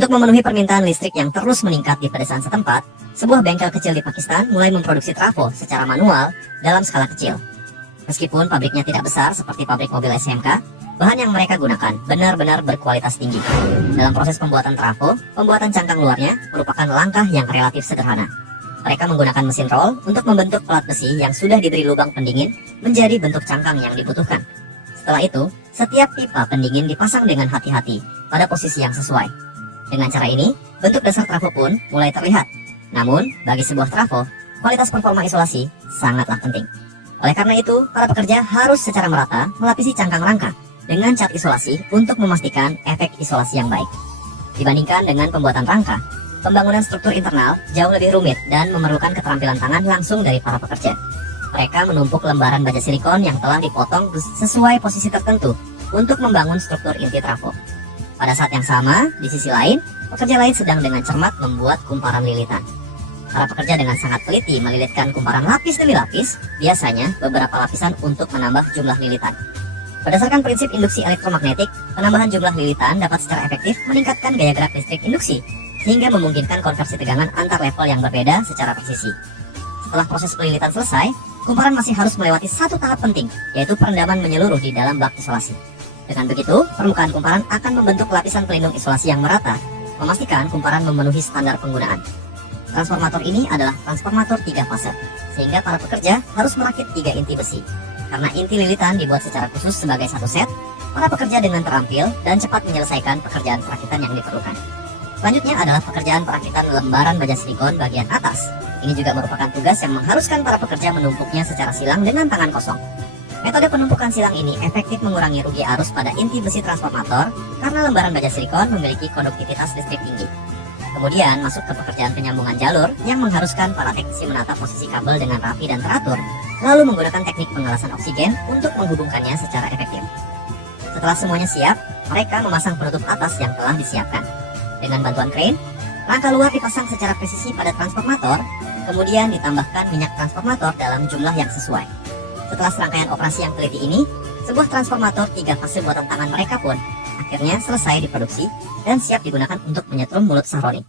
Untuk memenuhi permintaan listrik yang terus meningkat di pedesaan setempat, sebuah bengkel kecil di Pakistan mulai memproduksi trafo secara manual dalam skala kecil. Meskipun pabriknya tidak besar seperti pabrik mobil SMK, bahan yang mereka gunakan benar-benar berkualitas tinggi. Dalam proses pembuatan trafo, pembuatan cangkang luarnya merupakan langkah yang relatif sederhana. Mereka menggunakan mesin roll untuk membentuk pelat besi yang sudah diberi lubang pendingin menjadi bentuk cangkang yang dibutuhkan. Setelah itu, setiap pipa pendingin dipasang dengan hati-hati pada posisi yang sesuai. Dengan cara ini, bentuk dasar trafo pun mulai terlihat. Namun, bagi sebuah trafo, kualitas performa isolasi sangatlah penting. Oleh karena itu, para pekerja harus secara merata melapisi cangkang rangka dengan cat isolasi untuk memastikan efek isolasi yang baik. Dibandingkan dengan pembuatan rangka, pembangunan struktur internal jauh lebih rumit dan memerlukan keterampilan tangan langsung dari para pekerja. Mereka menumpuk lembaran baja silikon yang telah dipotong sesuai posisi tertentu untuk membangun struktur inti trafo. Pada saat yang sama, di sisi lain, pekerja lain sedang dengan cermat membuat kumparan lilitan. Para pekerja dengan sangat teliti melilitkan kumparan lapis demi lapis, biasanya beberapa lapisan untuk menambah jumlah lilitan. Berdasarkan prinsip induksi elektromagnetik, penambahan jumlah lilitan dapat secara efektif meningkatkan gaya gerak listrik induksi, sehingga memungkinkan konversi tegangan antar level yang berbeda secara presisi. Setelah proses pelilitan selesai, kumparan masih harus melewati satu tahap penting, yaitu perendaman menyeluruh di dalam bak isolasi. Dengan begitu, permukaan kumparan akan membentuk lapisan pelindung isolasi yang merata, memastikan kumparan memenuhi standar penggunaan. Transformator ini adalah transformator 3 fase, sehingga para pekerja harus merakit 3 inti besi. Karena inti lilitan dibuat secara khusus sebagai satu set, para pekerja dengan terampil dan cepat menyelesaikan pekerjaan perakitan yang diperlukan. Selanjutnya adalah pekerjaan perakitan lembaran baja silikon bagian atas. Ini juga merupakan tugas yang mengharuskan para pekerja menumpuknya secara silang dengan tangan kosong. Metode penumpukan silang ini efektif mengurangi rugi arus pada inti besi transformator karena lembaran baja silikon memiliki konduktivitas listrik tinggi. Kemudian masuk ke pekerjaan penyambungan jalur yang mengharuskan para teknisi menata posisi kabel dengan rapi dan teratur, lalu menggunakan teknik pengelasan oksigen untuk menghubungkannya secara efektif. Setelah semuanya siap, mereka memasang penutup atas yang telah disiapkan. Dengan bantuan crane, rangka luar dipasang secara presisi pada transformator, kemudian ditambahkan minyak transformator dalam jumlah yang sesuai. Setelah serangkaian operasi yang teliti ini, sebuah transformator 3 fase buatan tangan mereka pun akhirnya selesai diproduksi dan siap digunakan untuk menyetrum mulut sahroni.